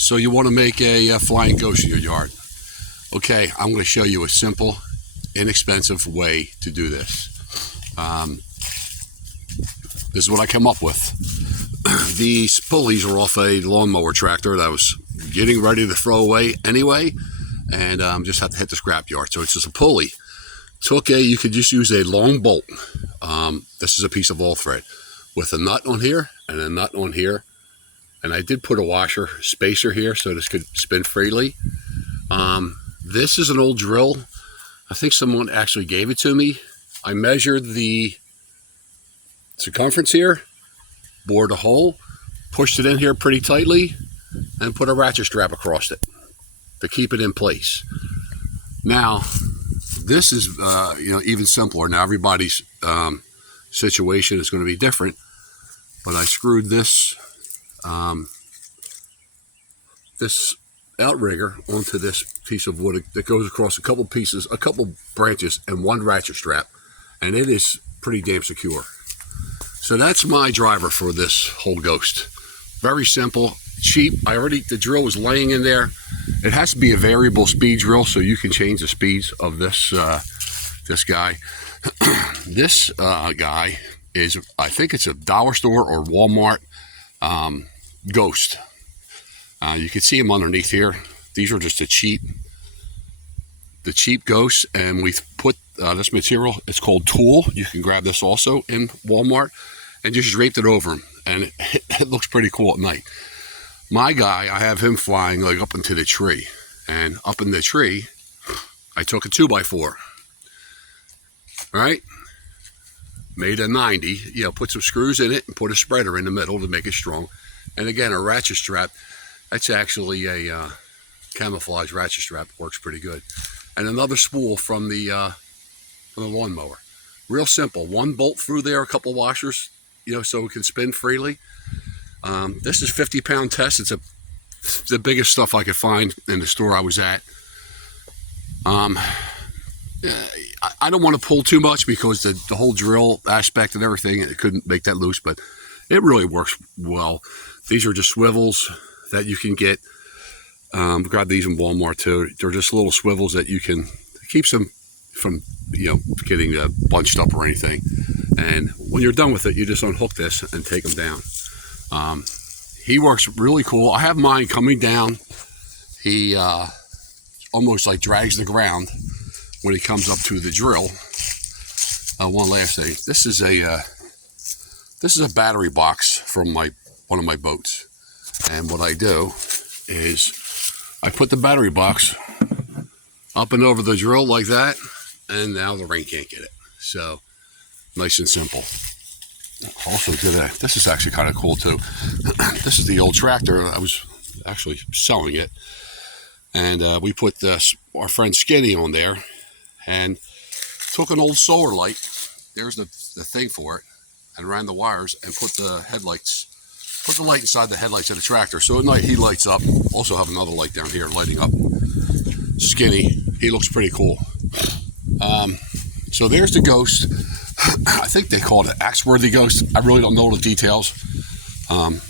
So you want to make a flying ghost in your yard. Okay, I'm going to show you a simple, inexpensive way to do this. This is what I came up with. These pulleys are off a lawnmower tractor that I was getting ready to throw away anyway, and just had to hit the scrap yard. So it's just a pulley. You could just use a long bolt. This is a piece of all thread with a nut on here and a nut on here. And I did put a washer spacer here so this could spin freely. This is an old drill. I think someone actually gave it to me. I measured the circumference here, bored a hole, pushed it in here pretty tightly, and put a ratchet strap across it to keep it in place. Now, this is even simpler. Now everybody's situation is going to be different, but I screwed this this outrigger onto this piece of wood that goes across a couple branches and one ratchet strap, and it is pretty damn secure. So that's my driver for this whole ghost. Very simple, cheap. The drill was laying in there. It has to be a variable speed drill, so you can change the speeds of this this guy. This guy is, I think it's a dollar store or Walmart ghost. You can see them underneath here. These are just the cheap ghosts, and we put this material. It's called tulle. You can grab this also in Walmart, and just draped it over them, and it looks pretty cool at night. My guy, I have him flying like up into the tree, and up in the tree, I took a 2x4. Right? Made a 90. Put some screws in it and put a spreader in the middle to make it strong. And again, a ratchet strap. That's actually a camouflage ratchet strap. Works pretty good. And another spool from the lawnmower. Real simple. One bolt through there, a couple washers, so it can spin freely. This is 50-pound test. It's the biggest stuff I could find in the store I was at. I don't want to pull too much because the whole drill aspect and everything, it couldn't make that loose, but it really works well. These are just swivels that you can get. Grab these in Walmart too. They're just little swivels that you can keep them from getting bunched up or anything. And when you're done with it, you just unhook this and take them down. He works really cool. I have mine coming down. He almost like drags the ground when he comes up to the drill. One last thing. This is a battery box from one of my boats. And what I do is I put the battery box up and over the drill like that, and now the rain can't get it. So nice and simple. Also today, this is actually kind of cool too. This is the old tractor. I was actually selling it, and we put our friend Skinny on there, and took an old solar light. There's the thing for it, and ran the wires and put the light inside the headlights of the tractor. So at night he lights up. Also have another light down here lighting up. Skinny, he looks pretty cool. So there's the ghost. I think they call it an axe-worthy ghost. I really don't know the details. I'm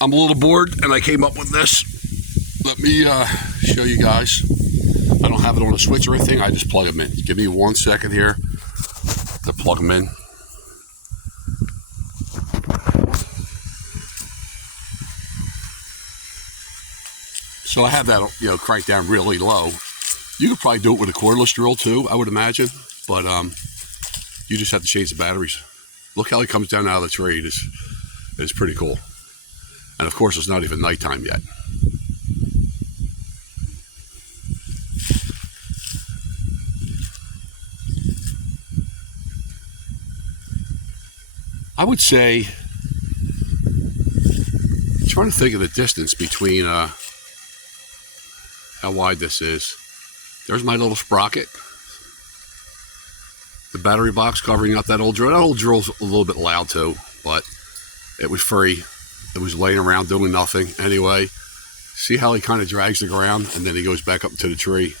a little bored, and I came up with this. Let me show you guys. I don't have it on a switch or anything. I just plug them in. Give me 1 second here to plug them in. So I have that, cranked down really low. You could probably do it with a cordless drill too, I would imagine. But you just have to change the batteries. Look how he comes down out of the tree. It's pretty cool. And of course, it's not even nighttime yet. I would say, I'm trying to think of the distance between how wide this is. There's my little sprocket. The battery box covering up that old drill. That old drill's a little bit loud too, but it was free. It was laying around doing nothing. Anyway, see how he kind of drags the ground and then he goes back up to the tree.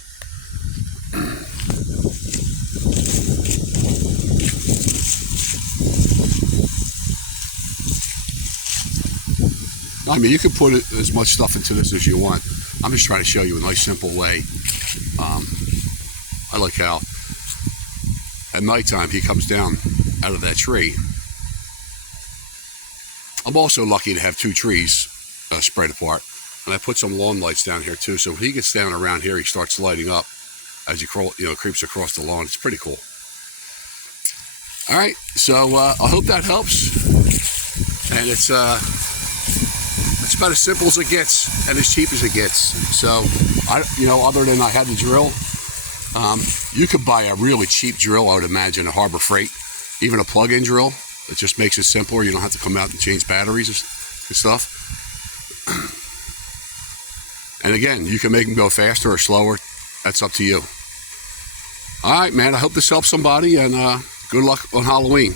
I mean, you can put as much stuff into this as you want. I'm just trying to show you a nice, simple way. I like how at nighttime he comes down out of that tree. I'm also lucky to have 2 trees spread apart. And I put some lawn lights down here too, so when he gets down around here, he starts lighting up as he creeps across the lawn. It's pretty cool. All right, so I hope that helps. And it's about as simple as it gets and as cheap as it gets. So, other than I had the drill, you could buy a really cheap drill, I would imagine, at Harbor Freight, even a plug-in drill. It just makes it simpler. You don't have to come out and change batteries and stuff. And again, you can make them go faster or slower. That's up to you. All right, man, I hope this helps somebody, and good luck on Halloween.